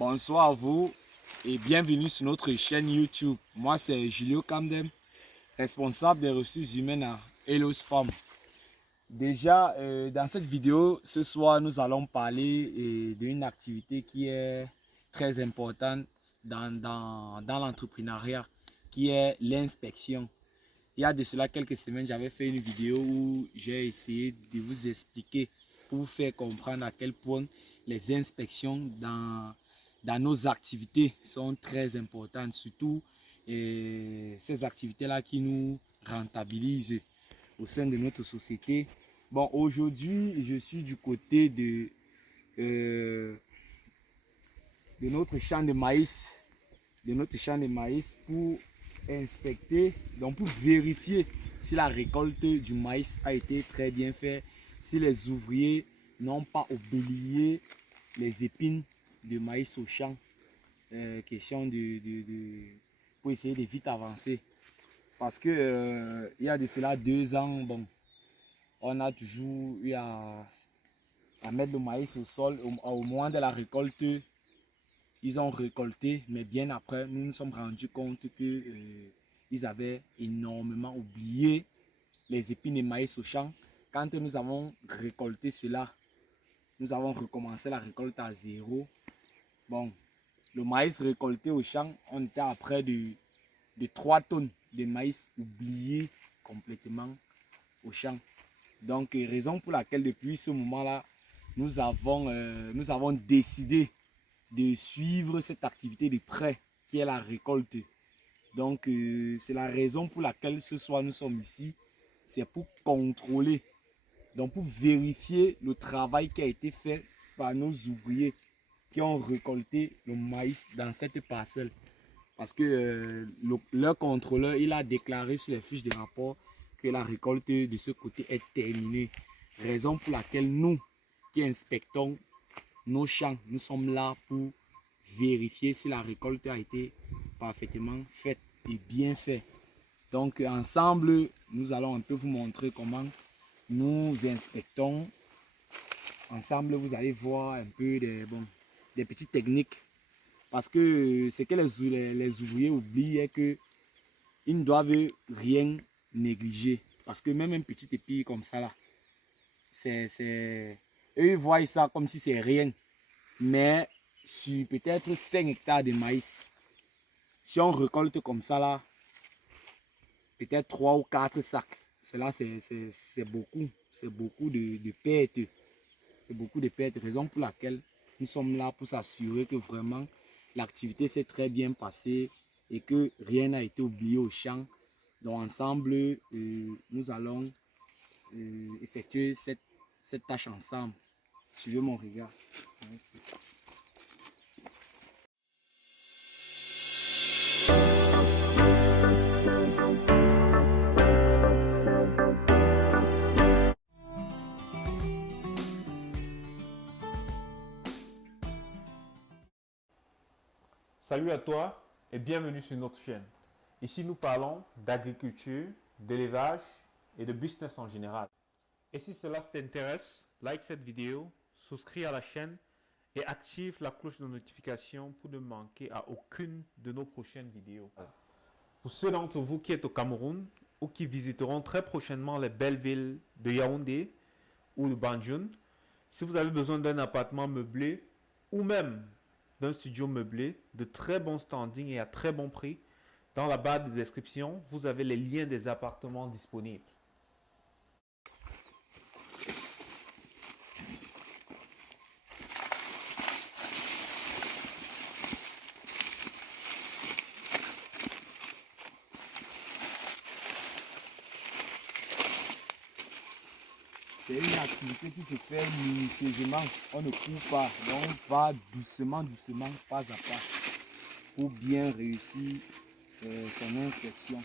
Bonsoir à vous et bienvenue sur notre chaîne YouTube. Moi, c'est Julio Camdem, responsable des ressources humaines à Hellos Farm. Déjà, dans cette vidéo, ce soir, nous allons parler d'une activité qui est très importante dans l'entrepreneuriat, qui est l'inspection. Il y a de cela quelques semaines, j'avais fait une vidéo où j'ai essayé de vous expliquer, pour vous faire comprendre à quel point les inspections dans nos activités sont très importantes, surtout ces activités-là qui nous rentabilisent au sein de notre société. Bon, aujourd'hui, je suis du côté de notre champ de maïs, pour inspecter, donc pour vérifier si la récolte du maïs a été très bien faite, si les ouvriers n'ont pas oublié les épines de maïs au champ. Question pour essayer de vite avancer. Parce que il y a de cela 2 ans, bon, on a toujours eu à mettre le maïs au sol. Au moment de la récolte, ils ont récolté, mais bien après, nous nous sommes rendus compte que ils avaient énormément oublié les épines de maïs au champ. Quand nous avons récolté cela, nous avons recommencé la récolte à zéro. Bon, le maïs récolté au champ, on était à près de 3 tonnes de maïs oublié complètement au champ. Donc, raison pour laquelle depuis ce moment-là, nous avons décidé de suivre cette activité de près qui est la récolte. Donc, c'est la raison pour laquelle ce soir nous sommes ici. C'est pour contrôler, donc pour vérifier le travail qui a été fait par nos ouvriers qui ont récolté le maïs dans cette parcelle. Parce que leur contrôleur, il a déclaré sur les fiches de rapport que la récolte de ce côté est terminée. Raison pour laquelle nous qui inspectons nos champs, nous sommes là pour vérifier si la récolte a été parfaitement faite et bien faite. Donc ensemble, nous allons un peu vous montrer comment nous inspectons. Ensemble, vous allez voir un peu des petites techniques. Parce que ce que les ouvriers oublient est qu'ils ne doivent rien négliger. Parce que même un petit épi comme ça, là, eux, ils voient ça comme si c'est rien. Mais sur peut-être 5 hectares de maïs, si on récolte comme ça, là, peut-être 3 ou 4 sacs, cela c'est beaucoup. C'est beaucoup de pertes. C'est beaucoup de pertes. Raison pour laquelle nous sommes là pour s'assurer que vraiment l'activité s'est très bien passée et que rien n'a été oublié au champ. Donc ensemble, nous allons effectuer cette tâche ensemble. Suivez mon regard. Merci. Salut à toi et bienvenue sur notre chaîne. Ici, nous parlons d'agriculture, d'élevage et de business en général. Et si cela t'intéresse, like cette vidéo, souscris à la chaîne et active la cloche de notification pour ne manquer à aucune de nos prochaines vidéos. Pour ceux d'entre vous qui êtes au Cameroun ou qui visiteront très prochainement les belles villes de Yaoundé ou de Banjul, si vous avez besoin d'un appartement meublé ou même d'un studio meublé de très bon standing et à très bon prix, dans la barre de description, vous avez les liens des appartements disponibles. C'est une activité qui se fait minutieusement. On ne court pas. Donc on va doucement, pas à pas, pour bien réussir son inspection.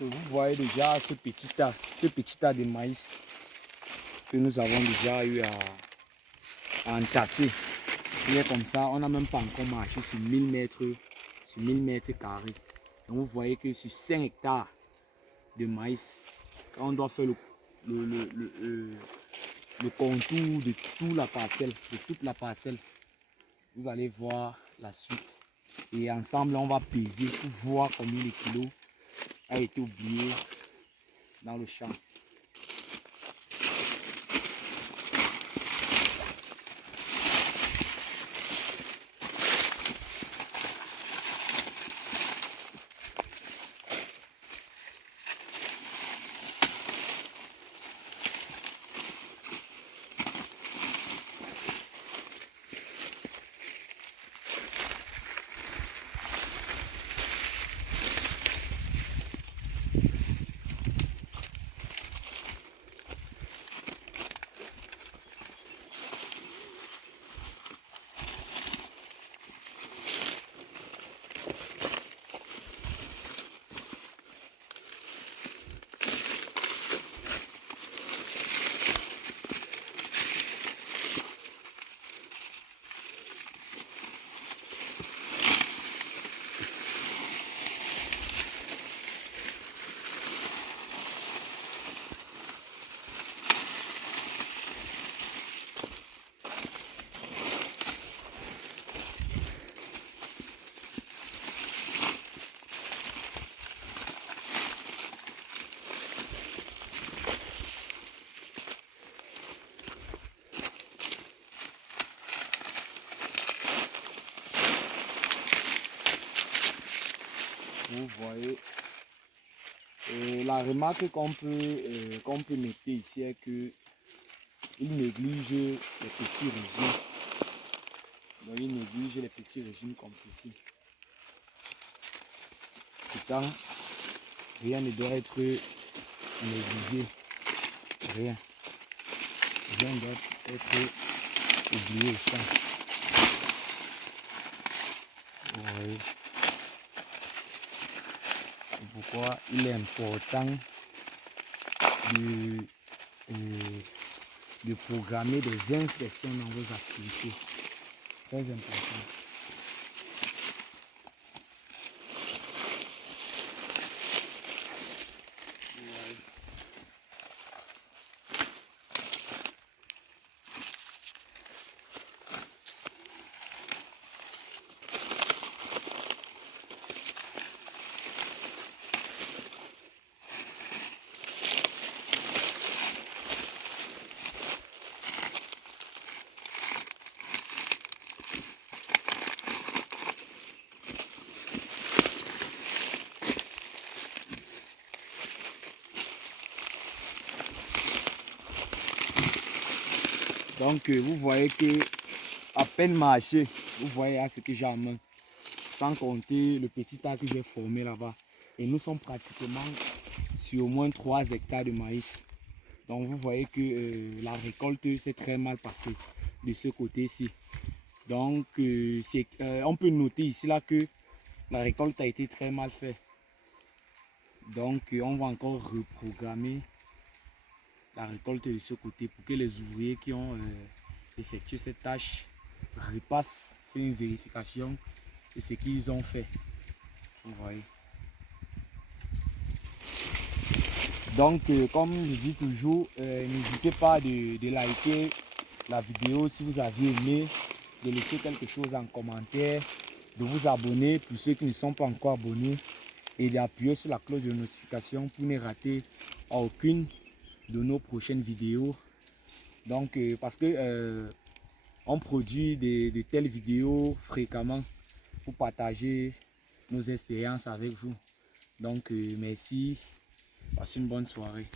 vous voyez déjà ce petit tas de maïs que nous avons déjà eu à entasser. Il est comme ça, on n'a même pas encore marché sur 1000 mètres carrés. Donc vous voyez que sur 5 hectares de maïs, quand on doit faire le contour de toute la parcelle, vous allez voir la suite. Et ensemble, on va peser pour voir combien de kilos a été oublié dans le champ. Vous voyez, la remarque qu'on peut noter ici est que il néglige les petits régimes. Donc il néglige les petits régimes comme ceci. Pourtant, rien ne doit être négligé. Rien. Rien ne doit être oublié au champ. Vous voyez. Pourquoi il est important de programmer des inspections dans vos activités. Très important. Donc vous voyez que à peine marché, vous voyez à ce que j'ai en main, sans compter le petit tas que j'ai formé là-bas. Et nous sommes pratiquement sur au moins 3 hectares de maïs. Donc vous voyez que la récolte s'est très mal passée de ce côté-ci. Donc on peut noter ici là que la récolte a été très mal faite. Donc on va encore reprogrammer la récolte de ce côté pour que les ouvriers qui ont effectué cette tâche repassent, faire une vérification de ce qu'ils ont fait. Vous voyez. Donc comme je dis toujours, n'hésitez pas de liker la vidéo si vous avez aimé, de laisser quelque chose en commentaire, de vous abonner pour ceux qui ne sont pas encore abonnés et d'appuyer sur la cloche de notification pour ne rater aucune de nos prochaines vidéos. Donc parce que on produit de telles vidéos fréquemment pour partager nos expériences avec vous. Donc merci, passez une bonne soirée.